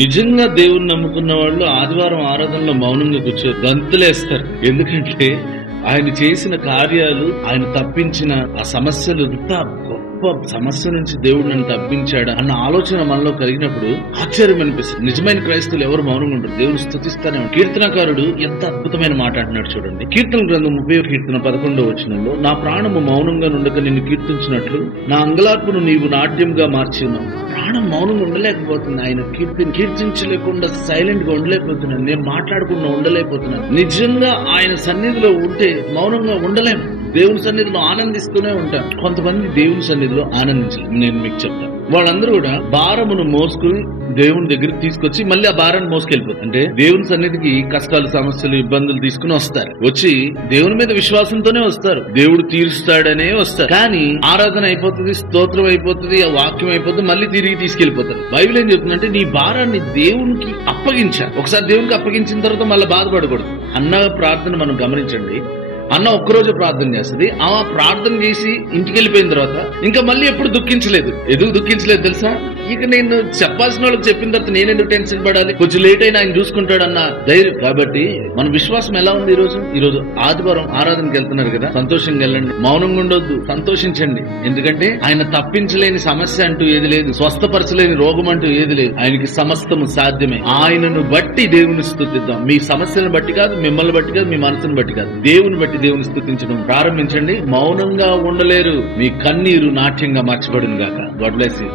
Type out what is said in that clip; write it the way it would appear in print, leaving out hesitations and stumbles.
నిజంగా దేవుని నమ్ముకున్న వాళ్ళు ఆదివారం ఆరాధనలో మౌనంగా కూర్చో గంతులేస్తారు. ఎందుకంటే ఆయన చేసిన కార్యాలు, ఆయన తప్పించిన ఆ సమస్యలు ఎంత గొప్ప సమస్య నుంచి దేవుడు నన్ను తప్పించాడు అన్న ఆలోచన మనలో కలిగినప్పుడు ఆశ్చర్యం అనిపిస్తుంది. నిజమైన క్రైస్తవులు ఎవరు మౌనంగా ఉంటారు? దేవుని స్తుతిస్తానే ఉంటారు. కీర్తనకారుడు ఎంత అద్భుతమైన మాట అంటున్నాడు చూడండి. కీర్తన గ్రంథం 30వ కీర్తన 11వ వచనంలో, నా ప్రాణము మౌనంగా నుండక నిన్ను కీర్తించినట్లు నా అంగలార్పును నీవు నాట్యంగా మార్చి ఉన్నావు. ప్రాణం మౌనంగా ఉండలేకపోతుంది. ఆయన కీర్తించలేకుండా సైలెంట్ గా ఉండలేకపోతున్నాను. నేను మాట్లాడకుండా ఉండలేకపోతున్నాను. నిజంగా ఆయన సన్నిధిలో ఉంటే మౌనంగా ఉండలేము. దేవుని సన్నిధిలో ఆనందిస్తూనే ఉంటాం. కొంతమంది దేవుని సన్నిధిలో ఆనందించాలి. నేను మీకు చెప్తాను. వాళ్ళందరూ కూడా భారమును మోసుకుని దేవుని దగ్గరికి తీసుకొచ్చి మళ్ళీ ఆ భారాన్ని మోసుకెళ్ళిపోతారు. అంటే దేవుని సన్నిధికి కష్టాలు, సమస్యలు, ఇబ్బందులు తీసుకుని వస్తారు. వచ్చి దేవుని మీద విశ్వాసంతోనే వస్తారు. దేవుడు తీరుస్తాడనే వస్తారు. కానీ ఆరాధన అయిపోతుంది, స్తోత్రం అయిపోతుంది, ఆ వాక్యం అయిపోతుంది, మళ్ళీ తిరిగి తీసుకెళ్లిపోతారు. బైబిల్ ఏం చెప్తుందంటే నీ భారాన్ని దేవునికి అప్పగించాలి. ఒకసారి దేవునికి అప్పగించిన తర్వాత మళ్ళీ బాధపడకూడదు. అన్న ప్రార్థన మనం గమనించండి. అన్న ఒక్కరోజు ప్రార్థన చేస్తుంది. ఆ ప్రార్థన చేసి ఇంటికి వెళ్ళిపోయిన తర్వాత ఇంకా మళ్ళీ ఎప్పుడు దుఃఖించలేదు. ఎందుకు దుఃఖించలేదు తెలుసా? ఇక నేను చెప్పాల్సిన వాళ్ళకి చెప్పిన తర్వాత నేను ఎందుకు టెన్షన్ పడాలి, కొంచెం లేట్ అయినా ఆయన చూసుకుంటాడన్న ధైర్యం. కాబట్టి మన విశ్వాసం ఎలా ఉంది? ఈ రోజు ఆదివారం ఆరాధనకి వెళ్తున్నారు కదా, సంతోషంగా వెళ్ళండి, మౌనంగా ఉండొద్దు, సంతోషించండి. ఎందుకంటే ఆయన తప్పించలేని సమస్య అంటూ ఏది లేదు, స్వస్థపరచలేని రోగం అంటూ ఏది లేదు. ఆయనకి సమస్తము సాధ్యమే. ఆయనను బట్టి దేవుని స్తుతిద్దాం. మీ సమస్యలను బట్టి కాదు, మిమ్మల్ని బట్టి కాదు, మీ మనసును బట్టి కాదు, దేవుని బట్టి దేవుని స్తుతించడం ప్రారంభించండి. మౌనంగా ఉండలేరు. మీ కన్నీరు నాట్యంగా మార్చబడును గాక. God bless you.